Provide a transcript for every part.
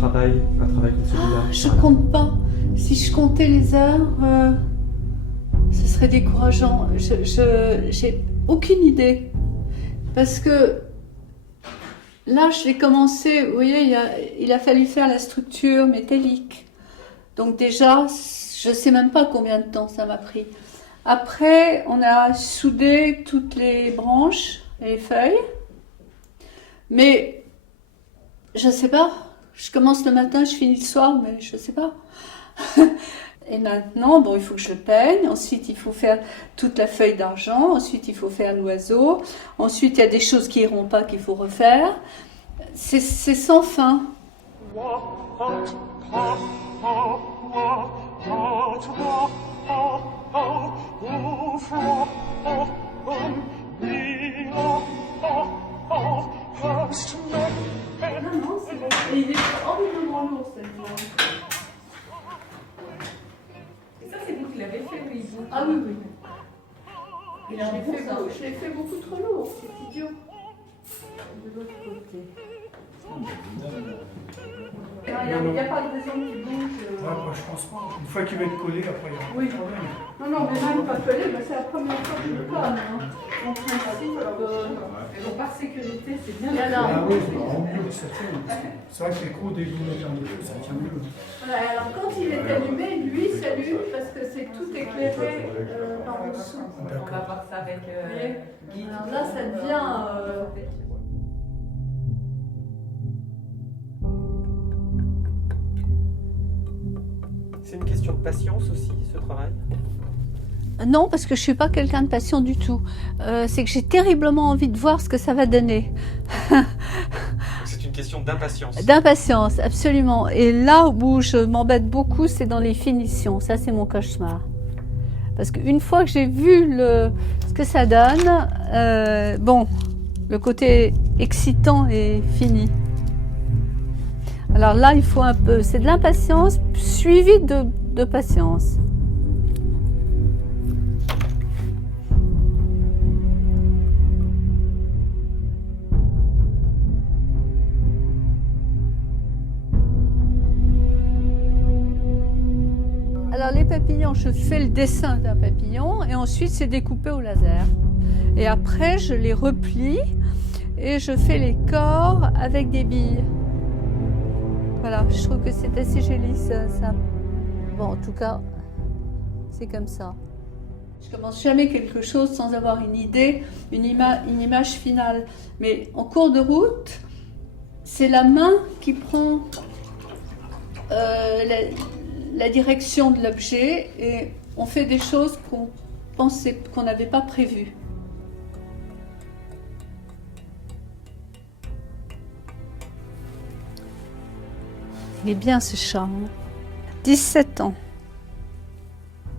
un travail comme celui-là? Je compte pas. Si je comptais les heures, ce serait décourageant. J'ai aucune idée. Parce que là, je l'ai commencé, vous voyez, il a fallu faire la structure métallique. Donc déjà, je ne sais même pas combien de temps ça m'a pris. Après, on a soudé toutes les branches et les feuilles. Mais je ne sais pas. Je commence le matin, je finis le soir, mais je ne sais pas. Et maintenant, bon, il faut que je le peigne. Ensuite, il faut faire toute la feuille d'argent. Ensuite, il faut faire l'oiseau. Ensuite, il y a des choses qui iront pas qu'il faut refaire. C'est sans fin. Non, c'est bon. Et il est horriblement lourd, celui-là. Et ça, c'est vous qui l'avez fait, oui. Ah oui, oui. Je l'ai fait beaucoup trop lourd, c'est idiot. De l'autre côté. Il n'y a pas de raison qu'il bouge. Je pense pas. Une fois qu'il va être collé, après il y aura Oui. pas de problème. Non, mais même pas collé, mais c'est la première fois que je le colle. En principe, Mais bon, par sécurité, c'est bien. Ah oui, c'est vraiment mieux, ça tient. C'est vrai que les crocs, dès que vous mettez en dessous, ça tient mieux. voilà, alors quand il est allumé, lui s'allume parce que c'est tout éclairé par le dessous. On va voir ça avec Guy. Alors là, ça devient... C'est une question de patience aussi, ce travail? Non, parce que je ne suis pas quelqu'un de patient du tout. C'est que j'ai terriblement envie de voir ce que ça va donner. C'est une question d'impatience. D'impatience, absolument. Et là où je m'embête beaucoup, c'est dans les finitions. Ça, c'est mon cauchemar. Parce qu'une fois que j'ai vu ce que ça donne, bon, le côté excitant est fini. Alors là, il faut un peu... C'est de l'impatience suivie de patience. Alors les papillons, je fais le dessin d'un papillon et ensuite c'est découpé au laser. Et après, je les replie et je fais les corps avec des billes. Voilà, je trouve que c'est assez joli ça. Bon, en tout cas, c'est comme ça. Je commence jamais quelque chose sans avoir une idée, une image finale. Mais en cours de route, c'est la main qui prend la direction de l'objet et on fait des choses qu'on n'avait pas prévues. Il est bien ce chat. 17 ans.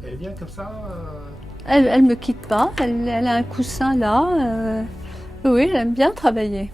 Elle est bien comme ça Elle me quitte pas. Elle a un coussin là. Oui, elle aime bien travailler.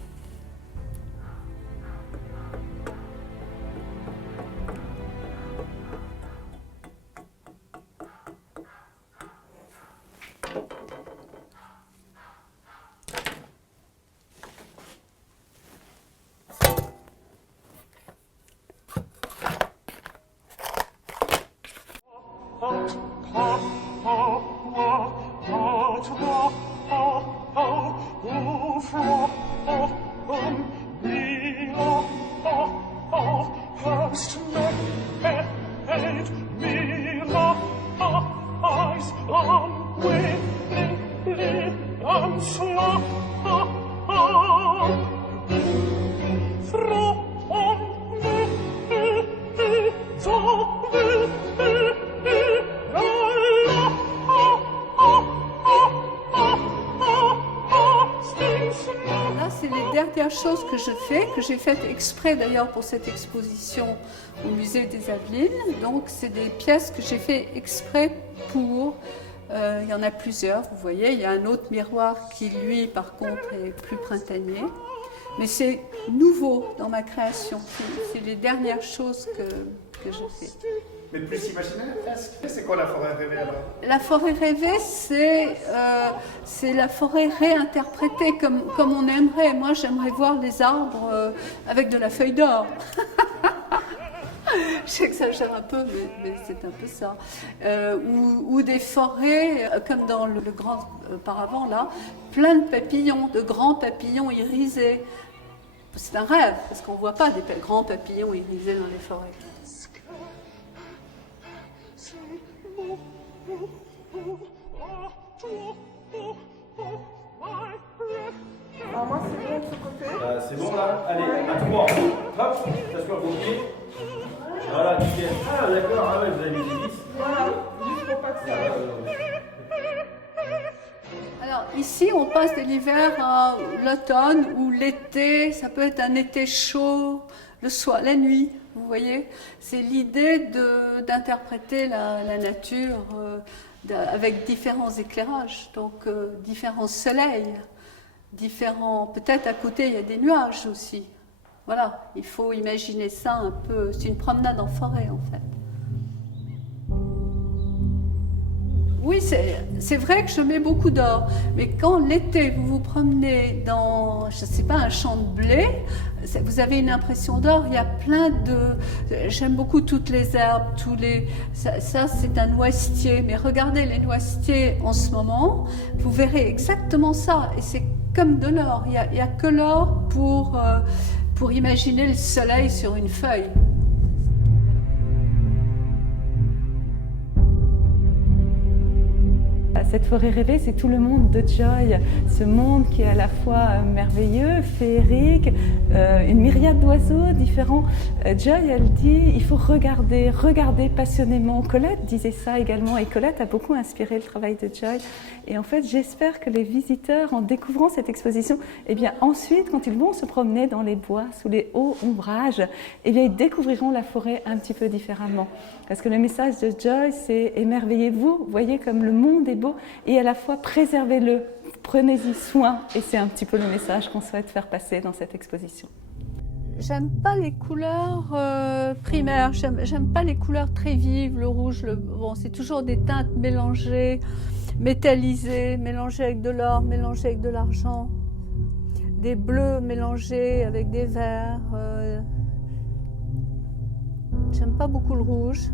Chose que je fais, que j'ai faite exprès d'ailleurs pour cette exposition au musée des Avelines. Donc c'est des pièces que j'ai fait exprès pour, il y en a plusieurs, vous voyez, il y a un autre miroir qui lui par contre est plus printanier. Mais c'est nouveau dans ma création, c'est les dernières choses que je fais. Mais plus imaginaire, c'est quoi la forêt rêvée alors? La forêt rêvée, c'est la forêt réinterprétée comme on aimerait. Moi, j'aimerais voir les arbres avec de la feuille d'or. J'exagère un peu, mais c'est un peu ça. Ou des forêts, comme dans le grand paravent là, plein de papillons, de grands papillons irisés. C'est un rêve, parce qu'on ne voit pas des grands papillons irisés dans les forêts. Alors moi c'est bon de ce côté. C'est bon là. Allez, à 3. Hop, t'assois vos pieds. Voilà, nickel. Ah d'accord, ah ouais, vous avez mis 10. Voilà, juste pour pas que ça... Alors ici, on passe de l'hiver à l'automne ou l'été. Ça peut être un été chaud, le soir, la nuit. Vous voyez, c'est l'idée d'interpréter la nature avec différents éclairages, donc différents soleils, peut-être à côté il y a des nuages aussi. Voilà, il faut imaginer ça un peu. C'est une promenade en forêt en fait. Oui, c'est vrai que je mets beaucoup d'or, mais quand l'été vous vous promenez dans, je ne sais pas, un champ de blé, vous avez une impression d'or. Il y a plein de... J'aime beaucoup toutes les herbes, ça c'est un noisetier, mais regardez les noisetiers en ce moment, vous verrez exactement ça, et c'est comme de l'or. Il n'y a que l'or pour imaginer le soleil sur une feuille. Cette forêt rêvée, c'est tout le monde de Joy, ce monde qui est à la fois merveilleux, féerique, une myriade d'oiseaux différents. Joy, elle dit, il faut regarder passionnément. Colette disait ça également, et Colette a beaucoup inspiré le travail de Joy. Et en fait, j'espère que les visiteurs, en découvrant cette exposition, eh bien ensuite, quand ils vont se promener dans les bois, sous les hauts ombrages, eh bien ils découvriront la forêt un petit peu différemment. Parce que le message de Joy, c'est émerveillez-vous, voyez comme le monde est beau, et à la fois préservez-le, prenez-y soin, et c'est un petit peu le message qu'on souhaite faire passer dans cette exposition. J'aime pas les couleurs primaires, j'aime pas les couleurs très vives, le rouge, bon, c'est toujours des teintes mélangées, métallisées, mélangées avec de l'or, mélangées avec de l'argent, des bleus mélangés avec des verts. J'aime pas beaucoup le rouge.